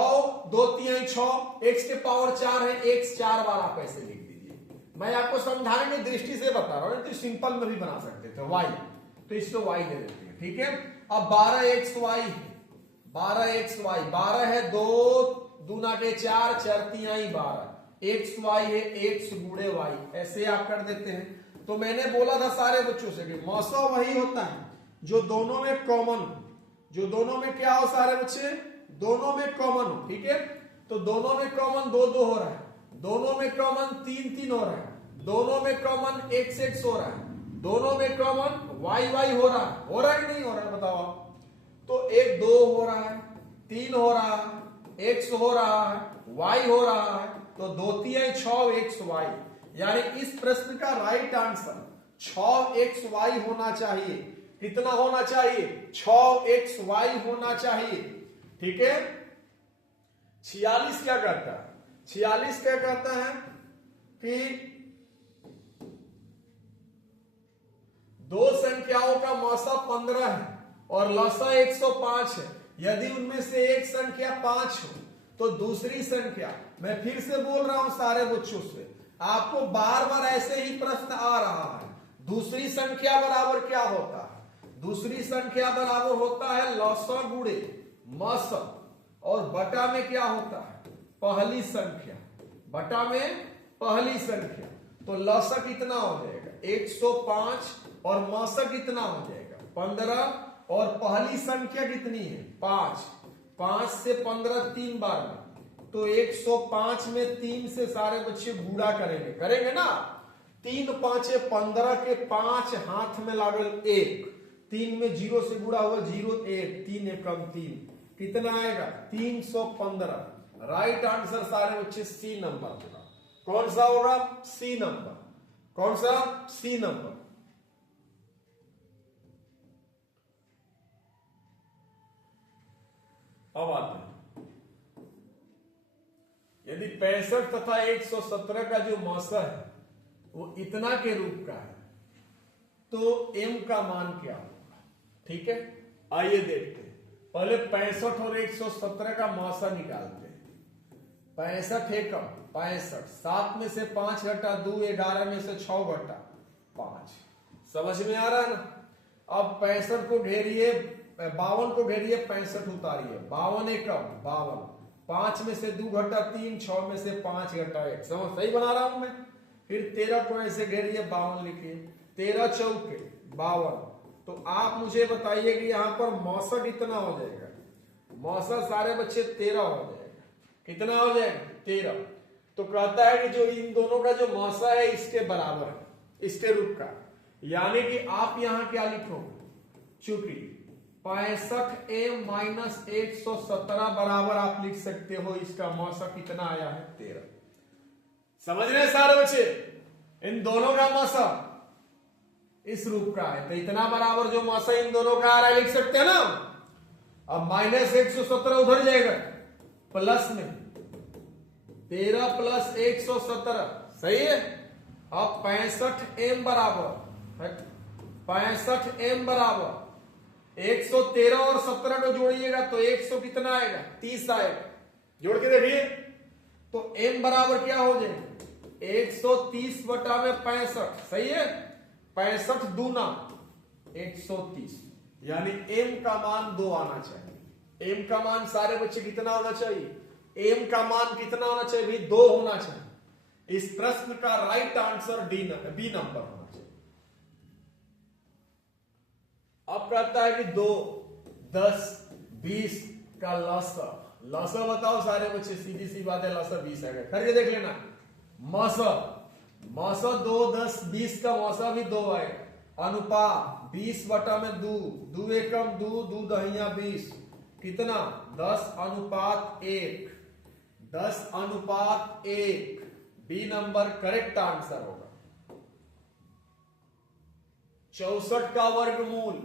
2 3 6 x के पावर 4 है x 4 बार आप ऐसे लिख दीजिए। मैं आपको समझाने की दृष्टि से बता रहा हूं तो सिंपल में भी बना सकते थे y तो इसको y दे देते हैं। ठीक है अब 12xy 12 है 2 दूना के 4 4 3 12 xy है x गुणे y ऐसे आप कर देते हैं। तो मैंने बोला था सारे बच्चों से कि मौसा वही होता है जो दोनों में कॉमन जो दोनों में क्या हो सारे बच्चे दोनों में कॉमन हो। ठीक है तो दोनों में कॉमन 2 2 हो रहा है दोनों में कॉमन 3 3 हो रहा है दोनों में कॉमन x x हो रहा है दोनों में कॉमन y y हो रहा है कि नहीं हो रहा है बताओ आप। तो 1 2 हो रहा है 3 हो रहा है x हो रहा है y हो रहा है तो 2 3 6 xy यानी इस प्रश्न का राइट आंसर 6xy होना चाहिए। कितना होना चाहिए 6xy होना चाहिए। ठीक है 46 क्या करता है 46 क्या कहता है कि दो संख्याओं का मौसा 15 है और लसा 105 है। यदि उनमें से एक संख्या 5 हो तो दूसरी संख्या मैं फिर से बोल रहा हूं सारे बच्चों से आपको बार बार ऐसे ही प्रश्न आ रहा है। दूसरी संख्या बराबर क्या होता है दूसरी संख्या बराबर होता है लसा गुणे मौसा और बटा में क्या होता है पहली संख्या बटा में पहली संख्या। तो लसा कितना हो जाएगा 105 और मौसा कितना हो जाएगा 15 और पहली संख्या कितनी है 5, 5 से 15 3 बार में, तो 105 में 3 से सारे बच्चे गुणा करेंगे ना। 3 5 15 के 5 हाथ में लागल 1, 3 में 0 से गुणा हुआ 0 1, 3 एकम 3, कितना आएगा 315। राइट आंसर सारे बच्चे सी नंबर होगा। कौन सा होगा सी नंबर, कौन सा सी नंबर। अब आते हैं, यदि 65 तथा 117 का जो मौसा है वो इतना के रूप का है तो m का मान क्या होगा। ठीक है, आइए देखते हैं। पहले 65 और 117 का मौसा निकालते हैं। 65 एकम 65, 7 में से 5 घटा 2, 11 में से 6 घटा 5। समझ में आ रहा है ना। अब 65 को घेरिए, 52 को घेरिए, 65 उतारिए। 52 एकम 52, 5 में से 2 घटा 3, 6 में से 5 घटा 1। समझ सही बना रहा हूं मैं। फिर 13 को ऐसे घेरिए, 52 लिखिए। 13 चौके 52। तो आप मुझे बताइए कि यहां पर मौसा कितना हो जाएगा। मौसा सारे बच्चे 13 हो जाएगा। कितना हो जाएगा 13। तो कहता है कि जो इन दोनों का जो मौसा है इसके बराबर है, इसके रूप का। यानी कि आप यहां क्या लिखोगे, चूंकि 65m माइनस 117 बराबर आप लिख सकते हो इसका मौसा कितना आया है 13। समझ रहे हैं सारे बच्चे। इन दोनों का मौसा इस रूप का है, तो इतना बराबर जो मौसा इन दोनों का आ रहा है लिख सकते हैं ना। अब माइनस 117 उधर जाएगा, प्लस में 13 प्लस 117 सही है। अब 65m बराबर 65m बराबर 113 और 17 को जोड़िएगा तो 100 कितना आएगा 30 आएगा। जोड़ के देखिए तो m बराबर क्या हो जाएगा 130 बटा में 65 सही है। 65 दूना 130, यानी m का मान 2 आना चाहिए। m का मान सारे बच्चे कितना होना चाहिए, m का मान कितना होना चाहिए भाई 2 होना चाहिए। इस प्रश्न का राइट आंसर बी नंबर होना चाहिए। अब कहता है कि 2, 10, 20 का लसा बताओ सारे बच्चे। सीधी सी बात है, लसा 20 है। करके देख लेना। मौसा 2, 10, 20 का मौसा भी 2 आएगा। अनुपात 20 बटा में 2, 2 एकम 2, 2 दहिया 20, कितना 10 अनुपात 1, 10 अनुपात 1। बी नंबर करेक्ट आंसर होगा। 64 का वर्गमूल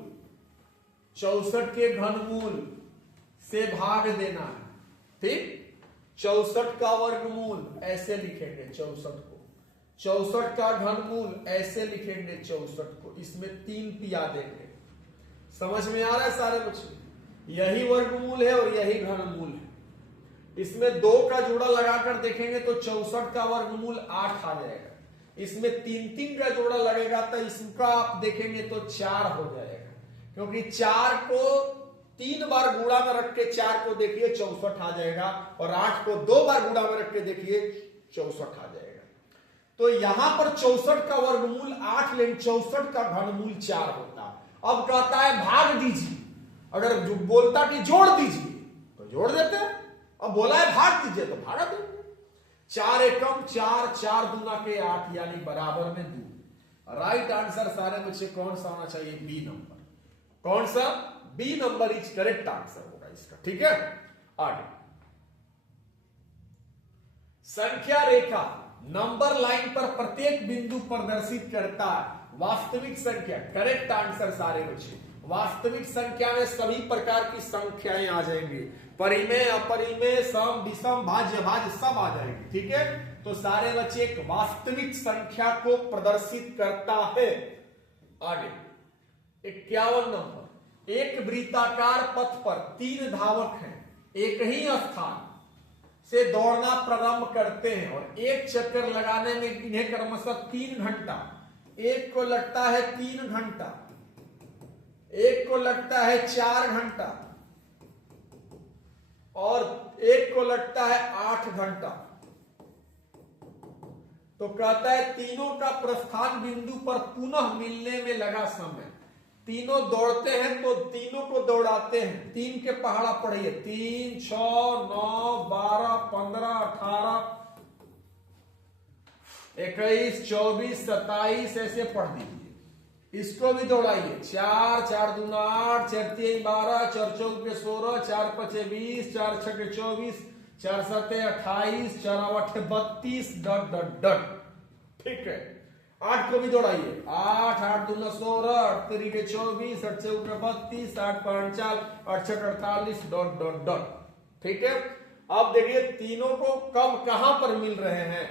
64 के घनमूल से भाग देना है। ठीक, 64 का वर्गमूल ऐसे लिखेंगे 64 को, 64 का घनमूल ऐसे लिखेंगे 64 को। इसमें 3 पिया देंगे। समझ में आ रहा है सारे बच्चे। यही वर्गमूल है और यही घनमूल है। इसमें 2 का जोड़ा लगाकर देखेंगे तो 64 का वर्गमूल 8 आ जाएगा। इसमें 3 का जोड़ा लगेगा तो इसका आप देखेंगे तो 4 हो जाएगा, क्योंकि 4 को 3 बार गुणा में रख के 4 को देखिए 64 आ जाएगा, और 8 को 2 बार गुणा में रख के देखिए 64 आ जाएगा। तो यहां पर 64 का वर्गमूल 8 लेकिन 64 का घनमूल 4 होता। अब कहता है भाग दीजिए। अगर जो बोलता कि जोड़ दीजिए तो जोड़ देते हैं, अब बोला है भाग दीजिए तो भागा देंगे। 4 एकम 4, 4 दूना के 8, यानी बराबर में 2। राइट आंसर सारे बच्चे कौन सा होना चाहिए, बी नंबर। कौन सा, B number is correct answer होगा इसका। ठीक है, आगे संख्या रेखा नंबर लाइन पर प्रत्येक बिंदु प्रदर्शित करता है वास्तविक संख्या। करेक्ट आंसर सारे बच्चे। वास्तविक संख्या में सभी प्रकार की संख्याएं आ जाएंगी, परिमेय, अपरिमेय, सम, विषम, भाज्य, भाज्य सब आ जाएंगे। ठीक है, तो सारे बच्चे एक वास्तविक संख्या को प्रदर्शित करता है। आगे 51 नंबर। एक वृत्ताकार पथ पर 3 धावक हैं, एक ही स्थान से दौड़ना प्रारंभ करते हैं और एक चक्कर लगाने में इन्हें क्रमशः 3 घंटा, एक को लगता है 3 घंटा, एक को लगता है 4 घंटा और एक को लगता है 8 घंटा। तो कहता है तीनों का प्रस्थान बिंदु पर पुनः मिलने में लगा समय। तीनों दौड़ते हैं तो तीनों को दौड़ाते हैं, 3 के पहाड़ा पढ़िए, 3, 6, 9, 12, 15, 18, 21, 24, 27 ऐसे पढ़ दीजिए। इसको भी दौड़ाइए, 4, 4 दूना 8, 4 3 12, 4 चौके 16, 4 5 20, 4 6 24, 4 7 28, 4 8 32 डट डट डट। ठीक है, 8 को भी दौड़ाइए, 8 8 दूना 16, 8 3 के 24, 8 चौके 32, 8 5 4, 8 6 48 डॉट डॉट डॉट। ठीक है, अब देखिए तीनों को कब कहां पर मिल रहे हैं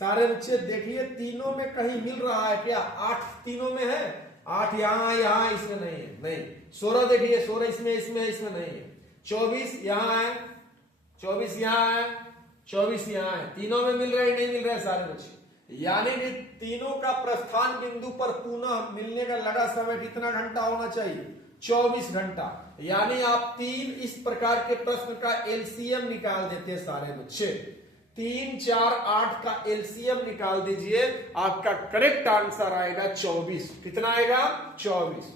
सारे बच्चे, देखिए तीनों में कहीं मिल रहा है क्या? 8 तीनों में है, 8 यहां इसमें नहीं है, नहीं। 16 देखिए, 16 इसमें नहीं है। 24 यहां है, 24 यहां है, 24 यहां है। तीनों में मिल रहे नहीं मिल रहे सारे बच्चे, यानी कि तीनों का प्रस्थान बिंदु पर पुनः मिलने का लगा समय कितना घंटा होना चाहिए? 24 घंटा। यानी आप 3 इस प्रकार के प्रश्न का एलसीएम निकाल देते हैं सारे बच्चे। 3 4 8 का एलसीएम निकाल दीजिए, आपका करेक्ट आंसर आएगा 24। कितना आएगा? 24।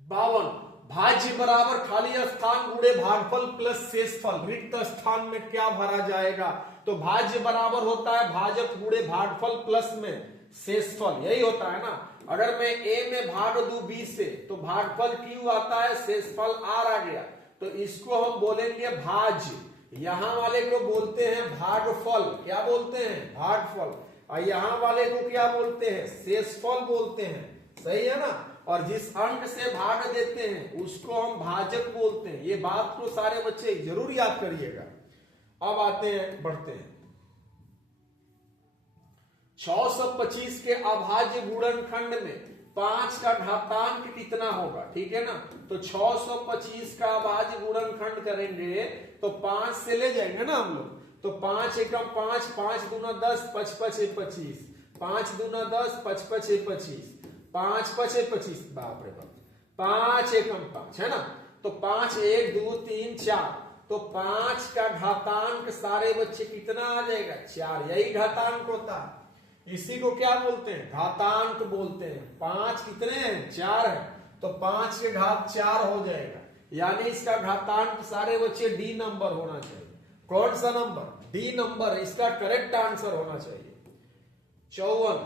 52 भाज्य बराबर खाली स्थान गुणे भागफल प्लस शेषफल, रिक्त स्थान में क्या भरा जाएगा? तो भाज्य बराबर होता है भाजक गुणे भागफल प्लस में शेषफल, यही होता है ना। अगर मैं a में भाग दूं b से तो भागफल q आता है, शेषफल r आ गया, तो इसको हम बोलेंगे भाज्य। यहां वाले को बोलते हैं भागफल, क्या बोलते हैं? भागफल। और यहां वाले को क्या बोलते हैं? शेषफल बोलते हैं, सही है ना। और जिस अंक से भाग देते हैं उसको हम भाजक बोलते हैं। ये बात को सारे बच्चे जरूर याद करिएगा। अब आते हैं, बढ़ते हैं। 625 के अभाज्य गुणनखंड में 5 का घातांक कितना होगा? ठीक है ना, तो 625 का अभाज्य गुणनखंड करेंगे तो 5 से ले जाएंगे ना हम लोग, तो 5 एकम 5, 5 दूना 10, 5 5 25, 5 दूना 10, 5 5 25, 5 5 25, बाप रे बाप, 5 एकम 5 है ना, तो 5 1 2 3 4, तो 5 का घातांक सारे बच्चे कितना आ जाएगा? 4। यही घातांक होता है, इसी को क्या बोलते हैं? घातांक बोलते हैं। 5 कितने हैं? 4 है, तो 5 के घात 4 हो जाएगा, यानी इसका घातांक सारे बच्चे डी नंबर होना चाहिए। कौन सा नंबर? डी नंबर, इसका करेक्ट आंसर होना चाहिए। 54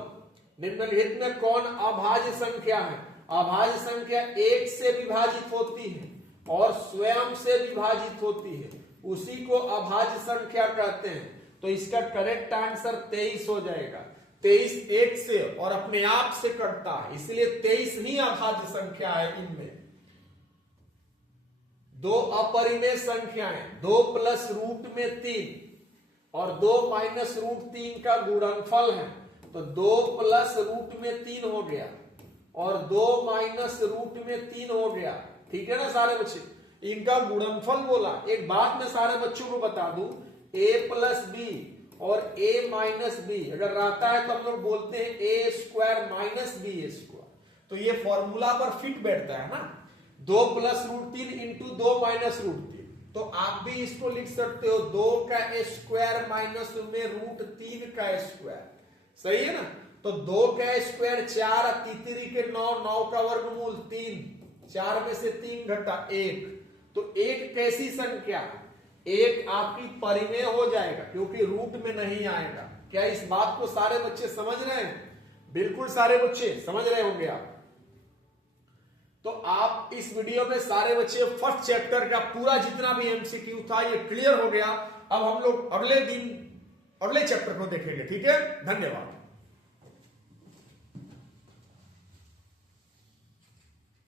निम्नलिखित में कौन अभाज्य संख्या है? अभाज्य संख्या 1 से विभाजित होती है और स्वयं से विभाजित होती है, उसी को अभाज्य संख्या कहते हैं। तो इसका करेक्ट आंसर 23 हो जाएगा। 23 1 से और अपने आप से कटता है, इसलिए 23 ही अभाज्य संख्या है। इनमें 2 अपरिमेय संख्याएं, 2 प्लस रूट में 3 और 2 माइनस रूट 3 का गुणनफल है, तो 2 प्लस रूट में 3 हो गया और 2 माइनस रूट में 3 हो गया। ठीक है ना सारे बच्चे, इनका गुणनफल बोला। एक बात मैं सारे बच्चों को बता दूं, a प्लस बी और a माइनस बी अगर रहता है तो हम लोग बोलते हैं a square minus B square, तो ये फॉर्मूला पर फिट बैठता है ना। 2 plus root 3 into 2 minus root 3, तो आप भी इसको लिख सकते हो 2 का स्क्वायर माइनस में रूट 3 का स्क्वायर, सही है ना। तो 2 का स्क्वायर 4, तीसरी के 9, 9 का वर्गमूल 3, 4 में से 3 घटा 1, तो 1 कैसी संख्या? 1 आपकी परिमेय हो जाएगा क्योंकि रूट में नहीं आएगा। क्या इस बात को सारे बच्चे समझ रहे हैं? बिल्कुल सारे बच्चे समझ रहे होंगे आप। तो आप इस वीडियो में सारे बच्चे फर्स्ट चैप्टर का पूरा जितना भी एमसीक्यू था ये क्लियर हो गया। अब हम लोग अगले दिन अगले चैप्टर को देखेंगे। ठीक है, धन्यवाद।